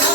Yeah.